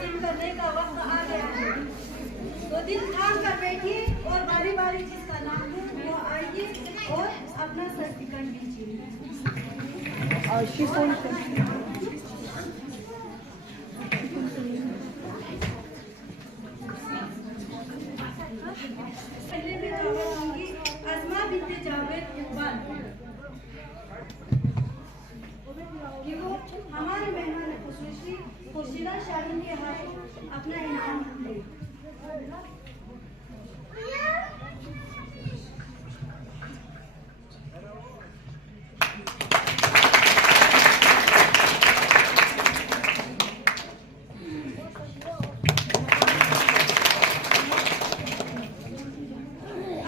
हासिल करने का वक्त आ गया है। तो दिल थाम कर बैठिए और बारी बारी जिसका नाम है वो आइए और अपना सर्टिफिकेट दीजिए। पहले मैं दावत दूंगी अज़मा बिन्ते जावेद इकबाल कि वो हमारे मेहमान खुसूसी खुर्शीदा शाहीन के हाथों अपना इनाम दे।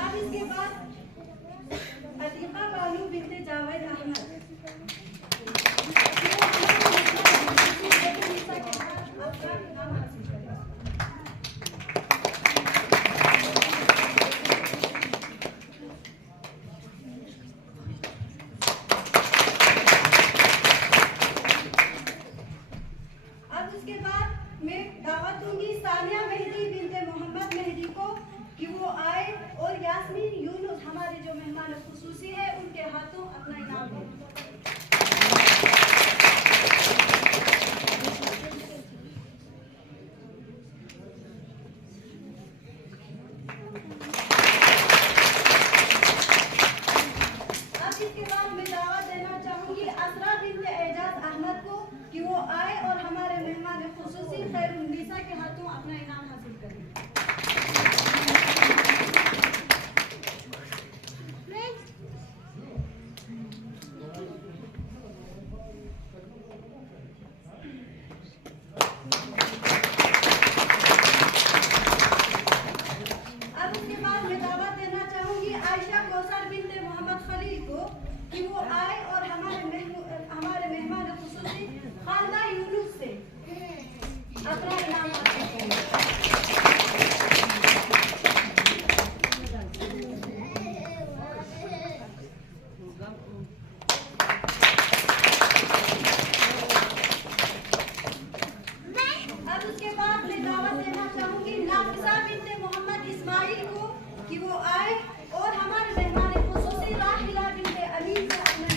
अब इसके बाद अतीका बानू बिन्ते जावेद अहमद उसके बाद मैं दावत दूंगी सानिया मेहदी बिन्ते मोहम्मद मेहदी को कि वो आए और यास्मीन यूनुस हमारे जो मेहमान खुसूसी है उनके हाथों अपना इनाम दें। अब इसके बाद मैं दावत देना चाहूंगी असरा बिन्ते एजाज अहमद को कि वो आए और हमारे मेहमान खुसूसी खैरुन्निसा के हाथों अपना इनाम हासिल करें। अब उसके बाद मैं दावत देना चाहूंगी आयशा कौसर बिन्ते मोहम्मद खलील को कि वो आए और हमारे मेहमान खुसूसी खालदा यूनुस से अपना इनाम हासिल करें। अब उसके बाद मैं दावत देना चाहूंगी नाफिसा बिन्ते मोहम्मद इस्माइल को कि वो आए और हमारे मेहमान खुसूसी राहिला बिन्ते अमीन से अपना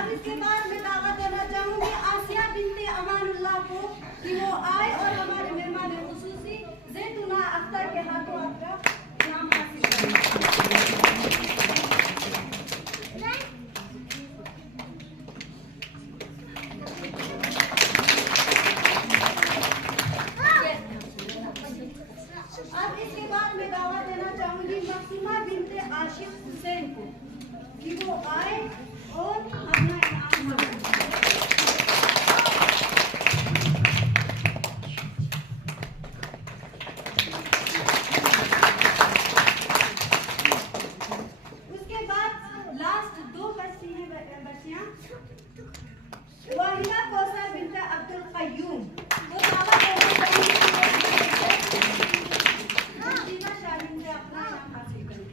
अब इसके बाद मैं दावत देना चाहूंगी आसिया बिन्ते अमानुल्लाह को कि वो आए और हमारे मेहमान खुसूसी जैतूना अख्तर के हाथों अपना इनाम हासिल करें। अब इसके बाद मैं दावत देना चाहूंगी मकसूमा बिन्ते आशिफ हुसैन को कि वो आए और अपना इनाम उसके बाद लास्ट दो बच्ची हैं बच्चियां वाहिदा कौसर बिन्ते अब्दुल कय्यूम वो दावत देना चाहूंगी खुर्शीदा शाहीन से अपना इनाम हासिल करें।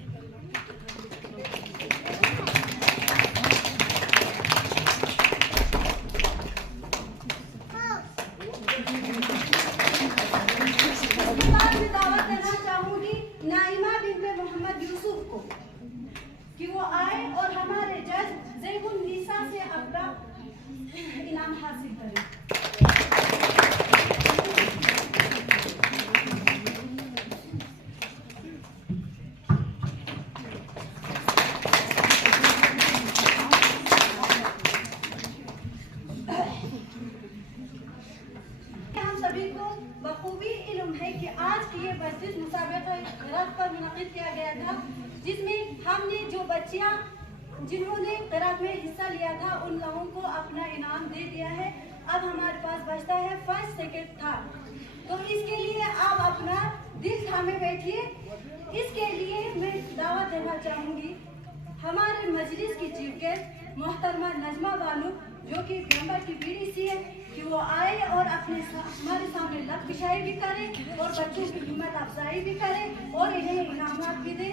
कि वो आए और हमारे जज ज़ैतून्निसा से अपना इनाम हासिल करें। हम सभी को बखूबी इल्म है कि आज की ये मजलिस मुसाबका क़िराअत पर मुनक़िद किया गया था, जिसमें हमने जो बच्चियां जिन्होंने क़िराअत में हिस्सा लिया था उन लोगों को अपना इनाम दे दिया है। अब हमारे पास बचता है फर्स्ट सेकंड थर्ड। तो इसके लिए आप अपना दिल थामे बैठिए। इसके लिए मैं दावत देना चाहूँगी हमारे मजलिस की चीफ गेस्ट मोहतरमा नजमा बानू जो कि मेंबर की BDC है कि वो आए और हमारे सामने लग पिशाई भी करे और बच्चों की हिम्मत अफजाई भी करे और इन्हें इनामात भी दे।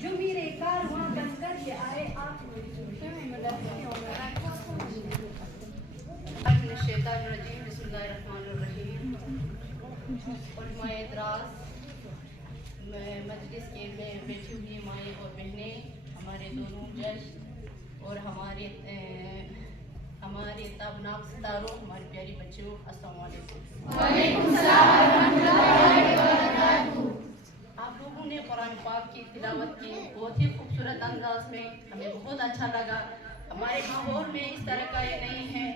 जो मेरे कारवां बनकर के आए आप मजलिस के में बैठी हुई माएँ और बहनें, हमारे दोनों जज और हमारे ताबनाक सितारों, हमारे प्यारी बच्चों, अस्सलाम वालेकुम। आप लोगों ने कुरान पाक की तिलावत की बहुत ही खूबसूरत अंदाज में, हमें बहुत अच्छा लगा। हमारे माहौल में इस तरह का ये नहीं है।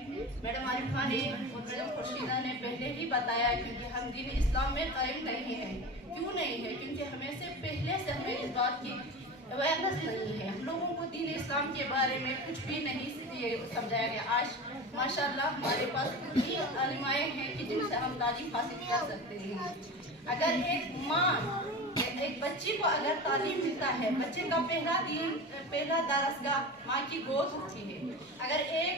मैडम आरिफा ने और मैडम खुर्शीदा ने पहले ही बताया, क्योंकि हम दीन इस्लाम में कायम नहीं है। क्यों नहीं है? क्योंकि हमें से पहले से हमें इस बात की अवेयरनेस नहीं है। हम लोगों को दीन इस्लाम के बारे में कुछ भी नहीं समझाया गया। आज माशाल्लाह हमारे पास इतनी आलिमाएँ हैं कि जिनसे हम तालीम हासिल कर सकते हैं। अगर एक माँ एक बच्ची को अगर तालीम मिलता है, बच्चे का पहला दरसगाह माँ की गोद होती है। अगर एक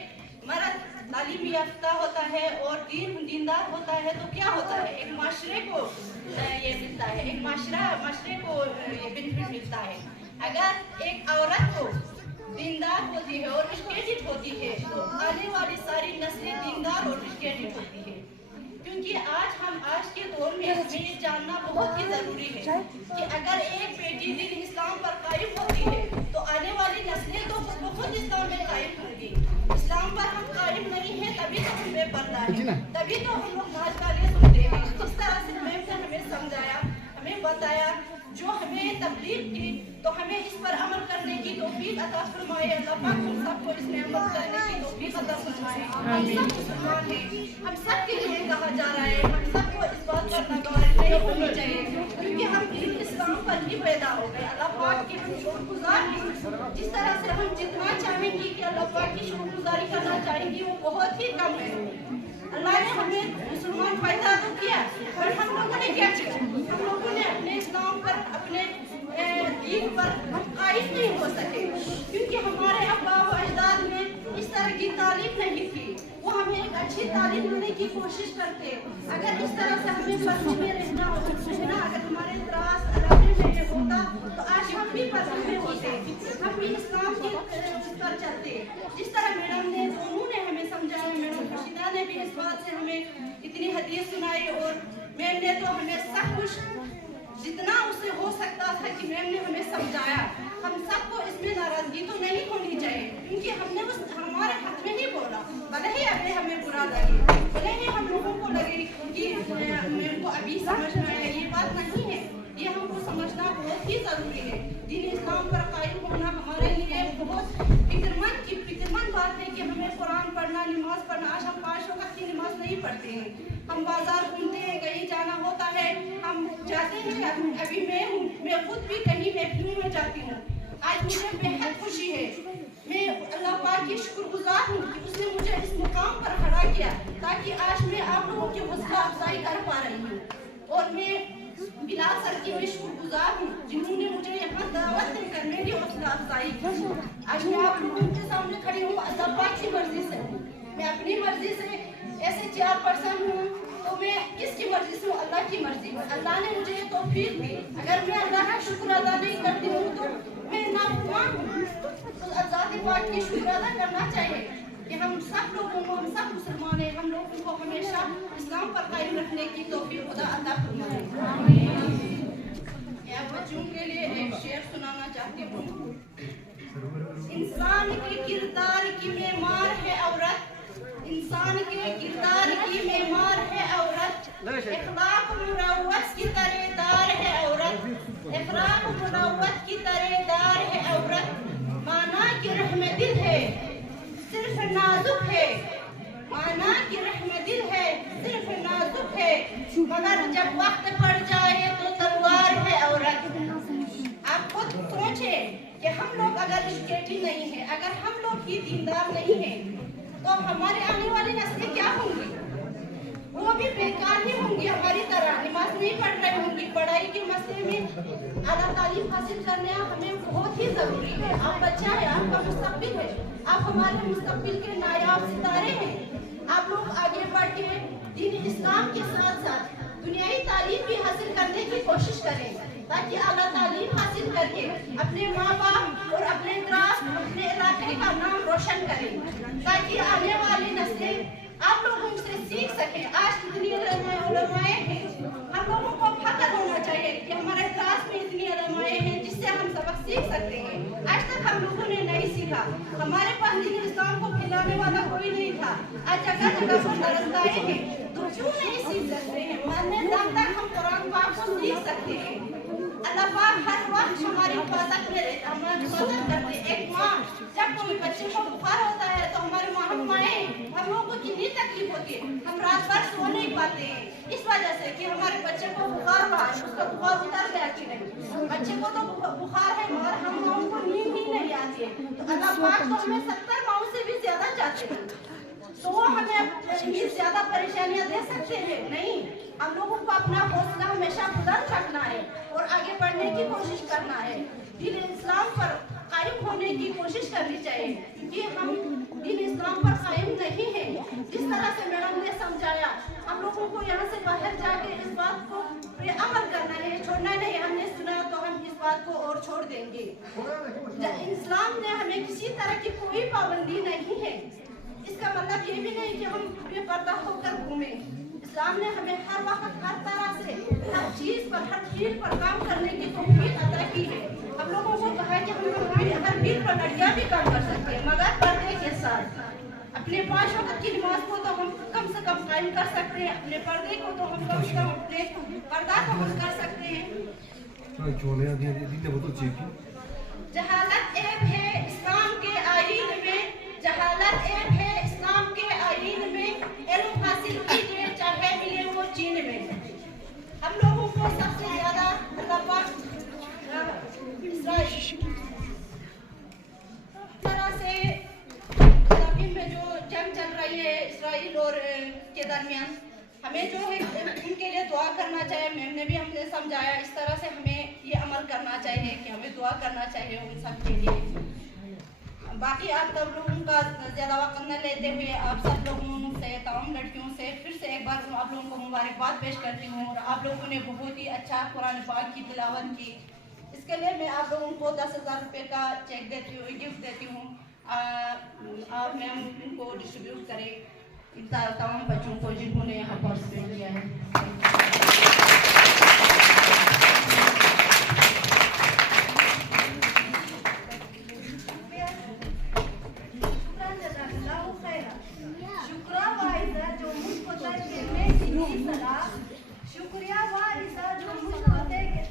मर्द तालीम याफ्ता होता है और दीनदार होता है तो क्या होता है? एक माशरे को ये मिलता है, एक माशरे को ये बेनिफिट मिलता है। अगर एक औरत को दीनदार होती है और एजुकेटेड होती है तो आने वाली सारी नस्लें दीनदार और एजुकेटेड होती है। क्योंकि आज के दौर में हमें ये जानना बहुत ही जरूरी है कि अगर एक बेटी दीन इस्लाम पर कायम होती है तो आने वाली नस्लें तो खुद इस्लाम में कायम होंगी। इस्लाम पर हम कायम नहीं है तभी तो हम बेपर्दा हैं, तभी तो हम लोग नाच गालियाँ सुनते हैं। जिस तरह से मैम ने हमें समझाया, हमें बताया, जो हमें तबलीग की, तो हमें इस पर अमल करने की तौफीक अता फरमाए। अल्लाह पाक हम सबको इसमें अमल करने की तौफीक अता फरमाए। हम सब मुसलमान हैं, हम सब के लिए कहा जा रहा है, हम सबको इस बात पर नागवार नहीं होनी चाहिए क्योंकि हम दीन इस्लाम पर ही पैदा हो गए। अल्लाह पाक के हम शुक्रगुजार हैं। जिस तरह से हम जितना चाहेंगे कि अल्लाह पाक की शुक्रगुजारी करना चाहेंगे वो बहुत ही कम है। अल्लाह ने हमें मुसलमान पैदा तो किया, पर हम लोगों ने क्या किया? हम लोगों ने अपने इस्लाम पर, अपने दीन पर हम कायम नहीं हो सके क्योंकि हमारे अब्बा व अजदाद में इस तरह की तालीम नहीं थी। वो हमें एक अच्छी तालीम देने की कोशिश करते। अगर इस तरह से हमें पर्दे में रहना अगर हमारे त्रास इलाके में होता तो आज हम भी पर्दे में होते, हम भी इस्लाम के पर चलते। जिस तरह मैडम ने दोनों ने हमें समझाया, मैडम खुर्शीदा ने भी इस बात से हमें इतनी हदीस सुनाई और मैम ने तो हमें सब कुछ जितना उससे हो सकता था कि मैम ने हमें समझाया। हम सबको इसमें नाराजगी तो नहीं होनी चाहिए क्योंकि हमने हमारे हक में ही बोला, भले ही अभी हमें बुरा लगे, भले ही हम लोगों को लगे कि मेरे को अभी समझ में आया। ये बात नहीं है, ये हमको समझना बहुत ही जरूरी है। दीन इस्लाम पर कायम होना हमारे लिए बहुत फिक्रमंद बात है कि हमें कुरान पढ़ना, नमाज पढ़ना। आज हम 5 वक्त की नमाज नहीं पढ़ते हैं, हम बाजार घूमते हैं, कहीं जाना होता है, हम जाते हैं। अभी मैं खुद भी कहीं महफिलों में जाती हूँ। आज मुझे बेहद खुशी है, मैं अल्लाह पाक की शुक्रगुजार हूँ कि उसने मुझे इस मुकाम पर खड़ा किया ताकि आज मैं आप लोगों की हौसला अफजाई कर पा रही हूँ। और मैं बिलाल सर की मैं शुक्रगुजार हूँ जिन्होंने मुझे यहाँ दावत देकर मेरी हौसला अफजाई की। आज मैं आप लोगों के सामने खड़ी हूँ अल्लाह पाक की मर्जी से। मैं अपनी मर्जी से ऐसे 4 पर्सन हूँ तो मैं किसकी मर्जी से हूँ? अल्लाह की मर्जी। अल्लाह ने मुझे ये तौफीक दी। अगर मैं अल्लाह का शुक्र अदा नहीं करती हूँ तो मैं नाफरमान हूँ। तो अल्लाह पाक की शुक्र अदा करना चाहिए कि हम सब लोगों को, हम सब मुसलमान हैं, हम लोगों को हमेशा इस्लाम पर कायम रखने की तौफीक खुदा अता फरमाए। मैं बच्चों के लिए एक शेर सुनाना चाहती हूँ। इंसान के किरदार की मेमार है औरत, इंसान के किरदार की मेमार है औरत, इखलाक मुरव्वत की तरेदार है औरत, इखलाक मुरव्वत की तरेदार है औरत। माना कि रहमदिल है सिर्फ नाजुक है, माना कि रहमदिल है सिर्फ नाजुक है, मगर जब वक्त पड़ जाए तो तलवार है औरत। आप खुद सोचें कि हम लोग अगर एजुकेटेड नहीं है, अगर हम लोग ही दीनदार नहीं है, तो हमारे आने वाली नस्लें क्या होंगी? वो भी बेकार ही होंगी, हमारी तरह नमाज नहीं पढ़ रही होंगी। पढ़ाई के मसले में आला तालीम हासिल करना हमें बहुत ही जरूरी है। आप बच्चा है, आपका मुस्तकबिल है, आप हमारे मुस्तकबिल के नायाब सितारे हैं। आप लोग आगे बढ़ के दीन इस्लाम के साथ साथ दुनियाई तालीम भी हासिल करने की कोशिश करें, ताकि आला तालीम हासिल करके अपने माँ बाप और अपने क्लास, अपने इलाके का नाम रोशन करें, ताकि आने वाली नस्लें आप लोगों से सीख सके। आज इतनी उलमाएं हैं, हम लोगों को फख्र होना चाहिए कि हमारे क्लास में इतनी उलमाएं हैं जिससे हम सबक सीख सकते हैं। आज तक हम लोगों ने नहीं सीखा, हमारे पास दीन इस्लाम को खिलाने वाला कोई नहीं था। आज जगह जगह पर दरसगाहें हैं, तो क्यों नहीं सीख सकते हैं? मरने दम तक हम कुरान पाक को सीख सकते हैं। अल्लाह पाक हर वक्त हमारी हिफाजत में रहता, हमारी हिफाजत करते। एक माँ जब कोई बच्चे को बुखार होता है तो हमारे माएँ हम लोगों को कितनी तकलीफ होती है, हम रात भर सो नहीं पाते हैं इस वजह से कि हमारे बच्चे को बुखार हुआ है, उसका बुखार उतर गया कि नहीं। बच्चे को तो बुखार है मगर हम माओं को नींद ही नहीं आती है। तो अल्लाह पाक तो हमें 70 माओं से भी ज्यादा चाहते हैं, तो वो हमें ज्यादा परेशानियां दे सकते हैं? नहीं, हम लोगों को अपना हौसला हमेशा बुलंद रखना है और आगे बढ़ने की कोशिश करना है। दीन इस्लाम पर कायम होने की कोशिश करनी चाहिए, क्योंकि हम दीन इस्लाम पर कायम नहीं है। जिस तरह से मैडम ने समझाया, हम लोगों को यहाँ से बाहर जाके इस बात को पे अमल करना है, छोड़ना नहीं। हमने सुना तो हम इस बात को और छोड़ देंगे। इस्लाम ने हमें किसी तरह की कोई पाबंदी नहीं है। इसका मतलब ये भी नहीं कि हम बेपर्दा होकर घूमें। इस्लाम ने हमें हर वक्त हर तरह से हर चीज पर, हर फील्ड पर काम करने की तौफीक अता की है। हम लोगों को कहा है कि हम हर फील्ड पर लड़कियां भी काम कर सकते हैं, मगर पर्दे के साथ। अपने 5 वक्त की नमाज को तो हम कम से कम कायम कर सकते हैं, अपने पर्दे को तो हम कम से कम अपने पर्दा को हम कर सकते हैं। जहालत ऐब है इस्लाम के आईन में, जहालत ऐब है इस्लाम के आईन में। इल्म हासिल कीजिए चाहे मिले वो चीन में। हम लोगों को सबसे ज्यादा अल्लाह पाक तरह से में जो जंग चल रही है इस्राइल और के दरमियान, हमें जो है उनके लिए दुआ करना चाहिए। मैम ने भी हमने समझाया, इस तरह से हमें ये अमल करना चाहिए कि हमें दुआ करना चाहिए उन सब के लिए। बाकी आप सब लोगों का ज़्यादा वक्त न लेते हुए आप सब लोगों से, तमाम लड़कियों से फिर से एक बार आप लोगों को मुबारकबाद पेश करती हूँ। और आप लोगों ने बहुत ही अच्छा कुरान पाक की तिलावत की, इसके लिए मैं आप लोगों को 10,000 रुपये का चेक देती हूँ, गिफ्ट देती हूँ। आप मैम उनको डिस्ट्रीब्यूट करें इन तमाम बच्चों को जिन्होंने यहाँ पार्टिसिपेट किया है। शुक्रिया वारिसा जो मुझको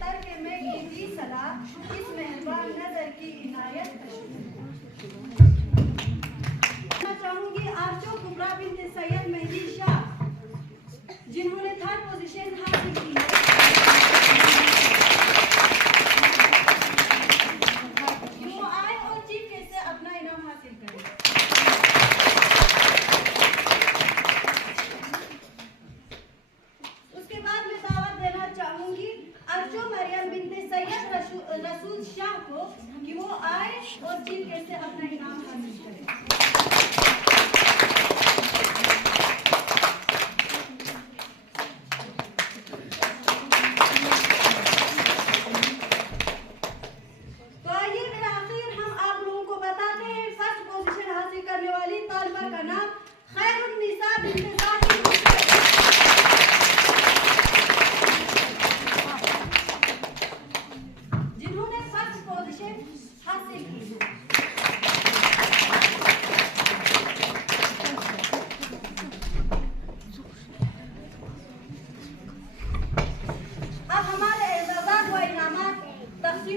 तर्क में दी सलाह, इस मेहरबान नजर की इनायत मैं चाहूंगी आरजो कुबरा बिन्त सैयद मेहदी शाह, जिन्होंने 3rd पोजीशन हासिल की है, वो आए और चीफ गेस्ट से अपना इनाम हासिल करें। उसके बाद मैं दावत देना चाहूंगी अर्जो मरियम बिन्त सैयद रसूल शाह को कि वो आए और चीफ गेस्ट से अपना इनाम हासिल करें। तो आइए मेरा आखिर हम आप लोगों को बताते हैं 1st पोजीशन हासिल करने वाली तालिबा का नाम खैरुन्निसा बिन्त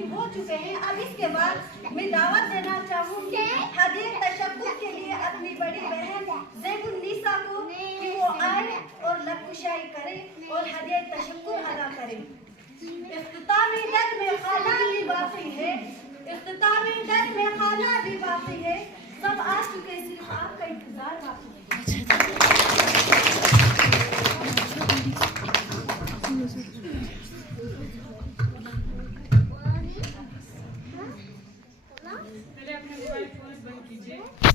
हो चुके हैं। अब इसके बाद मैं दावत देना चाहूंगी हदीये तशक्कुर के लिए अपनी बड़ी बहन ज़ैबुन्निसा को कि वो आए और लबकुशाई करे और हदीये तशक्कुर अदा करे। इख्तितामी लग में खाना ही बाकी है, इख्तितामी दर में खाना भी बाकी है, सब आ चुके, सिर्फ आपका इंतजार बाकी है। पहले अपने मोबाइल फोन बंद कीजिए।